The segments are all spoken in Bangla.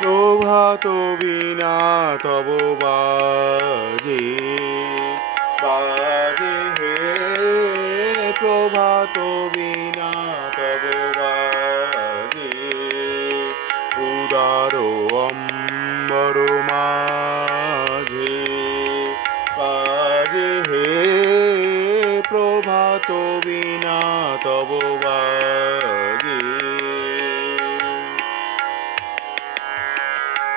প্রভাত বিনা তব বাজে বাজে হে প্রভাত বিনা তব বাজে উদার অম্বর মাঝে বাজে হে প্রভাত বিনা তব বাজে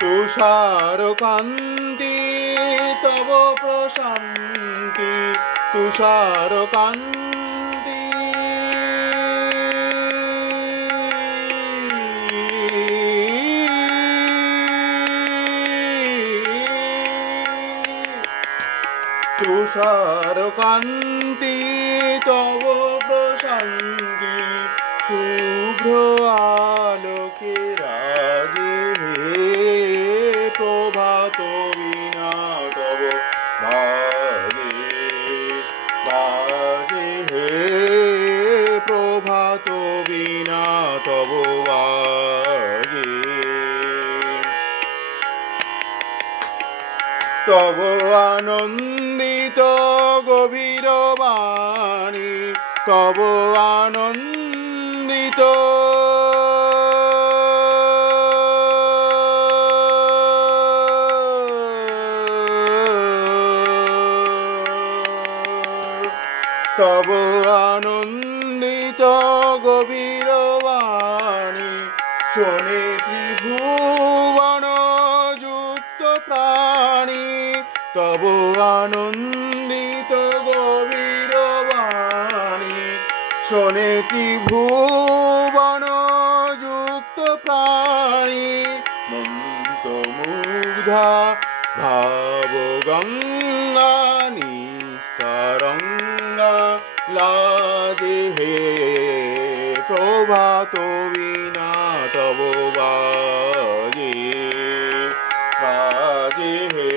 তুষার কান্তি তব প্রশান্তি তুষার কান্তি তুষার কান্তি তব প্রশান্তি শুভ্র আলোকে রাজে হে প্রভাত বিনা তব বাজে বাজে হে প্রভাত বিনা তব বাজে তব আনন্দিত গভীর বাণী তব আনন্দিত তব আনন্দিত গভীর বাণী শোনে ত্রিভুবন যুক্ত প্রাণী তব আনন্দিত গভীর বাণী শোনে ত্রিভুবন যুক্ত প্রাণী মন্ত মুগ্ধা ভাব গঙ্গা নিস্তরঙ্গা লাজে হে প্রভাত বিনা তব বাজে বাজে হে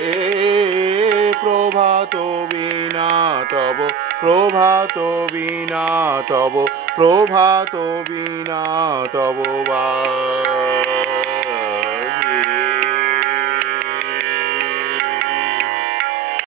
প্রভাত বিনা তব প্রভাত বিনা তব প্রভাত বিনা তব বাজে।